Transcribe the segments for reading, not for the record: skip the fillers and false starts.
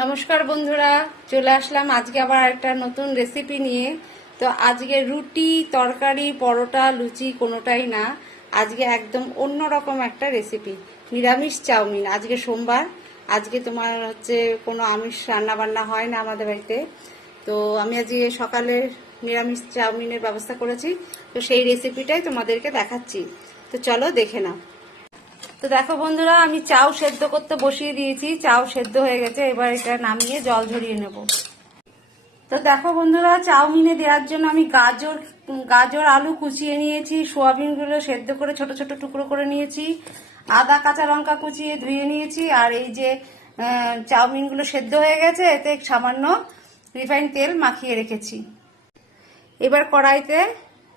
নমস্কার বন্ধুরা, চলে আসলাম আজকে আবার একটা নতুন রেসিপি নিয়ে। তো আজকে রুটি, তরকারি, পরোটা, লুচি কোনোটাই না, আজকে একদম অন্যরকম একটা রেসিপি, নিরামিষ চাউমিন। আজকে সোমবার, আজকে তোমার হচ্ছে কোনো আমিষ রান্না বান্না হয় না আমাদের বাড়িতে। তো আমি আজকে সকালে নিরামিষ চাউমিনের ব্যবস্থা করেছি, তো সেই রেসিপিটাই তোমাদেরকে দেখাচ্ছি। তো চলো দেখে নাও। তো দেখো বন্ধুরা, আমি চাউ সেদ্ধ করতে বসিয়ে দিয়েছি, চাউ সেদ্ধ হয়ে গেছে। এবার এটা নামিয়ে জল ঝরিয়ে নেব। তো দেখো বন্ধুরা, চাউমিনে দেওয়ার জন্য আমি গাজর আলু কুচিয়ে নিয়েছি, সোয়াবিনগুলো সেদ্ধ করে ছোট ছোট টুকরো করে নিয়েছি, আদা কাঁচা লঙ্কা কুচিয়ে ধুয়ে নিয়েছি। আর এই যে চাউমিনগুলো সেদ্ধ হয়ে গেছে, এতে সামান্য রিফাইন তেল মাখিয়ে রেখেছি। এবার কড়াইতে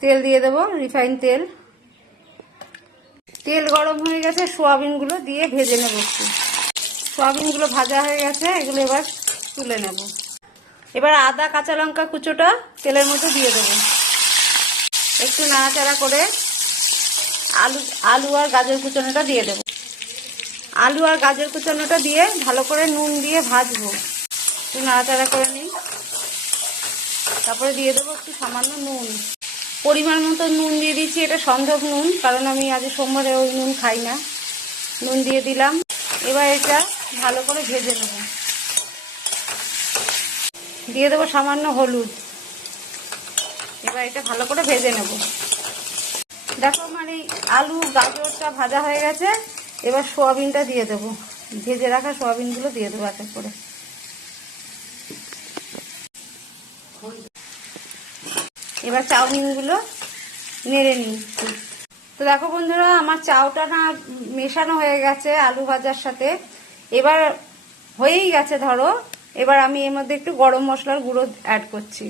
তেল দিয়ে দেবো, রিফাইন তেল। তেল গরম হয়ে গেছে, সোয়াবিনগুলো দিয়ে ভেজে নেব একটু। সোয়াবিনগুলো ভাজা হয়ে গেছে, এগুলো এবার তুলে নেব। এবার আদা কাঁচা লঙ্কা কুচোটা তেলের মধ্যে দিয়ে দেবো। একটু নাড়াচাড়া করে আলু আর গাজর কুচোনোটা দিয়ে দেবো। আলু আর গাজর কুচোনোটা দিয়ে ভালো করে নুন দিয়ে ভাজবো। একটু নাড়াচাড়া করে নিই। তারপরে দিয়ে দেবো একটু সামান্য নুন, পরিমাণ মতো নুন দিয়ে দিচ্ছি। এটা সন্দেহ নুন, কারণ আমি আজ সোমবারে ওই নুন খাই না। নুন দিয়ে দিলাম। এবার এটা ভালো করে ভেজে নেব। দিয়ে দেবো সামান্য হলুদ। এবার এটা ভালো করে ভেজে নেব। দেখো আমার এই আলু গাজরটা ভাজা হয়ে গেছে। এবার সোয়াবিনটা দিয়ে দেবো, ভেজে রাখা সোয়াবিনগুলো দিয়ে দেবো এক এক করে। এবার চাউমিনগুলো নেড়ে নিই। তো দেখো বন্ধুরা, আমার চাউটা না মেশানো হয়ে গেছে আলু ভাজার সাথে। এবার হয়েই গেছে ধরো। এবার আমি এর মধ্যে একটু গরম মশলার গুঁড়ো অ্যাড করছি।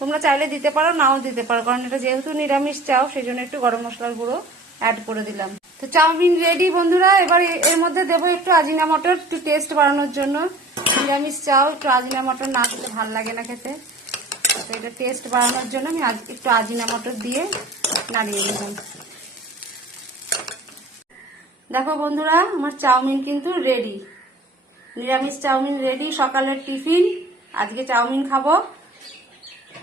তোমরা চাইলে দিতে পারো, নাও দিতে পারো, কারণ এটা যেহেতু নিরামিষ চাও সেই জন্য একটু গরম মশলার গুঁড়ো অ্যাড করে দিলাম। তো চাউমিন রেডি বন্ধুরা। এবার এর মধ্যে দেবো একটু আজিনা মটর, একটু টেস্ট বাড়ানোর জন্য। নিরামিষ চাও একটু আজিনা মটর না দিলে ভালো লাগে না খেতে। তো এটা টেস্ট বাড়ানোর জন্য আমি একটু আজিনা মটর দিয়ে নাড়িয়ে নিলাম। দেখো বন্ধুরা, আমার চাউমিন কিন্তু রেডি, নিরামিষ চাউমিন রেডি। সকালের টিফিন, আজকে চাউমিন খাবো।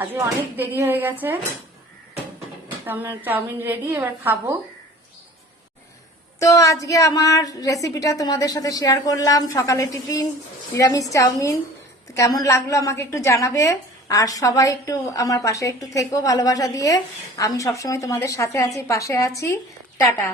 আজকে অনেক দেরি হয়ে গেছে, তো আমার চাউমিন রেডি, এবার খাবো। তো আজকে আমার রেসিপিটা তোমাদের সাথে শেয়ার করলাম, সকালের টিফিন নিরামিষ চাউমিন। তো কেমন লাগলো আমাকে একটু জানাবে। আর সবাই একটু আমার পাশে একটু থেকো ভালোবাসা দিয়ে। আমি সবসময় তোমাদের সাথে আছি, পাশে আছি। টাটা।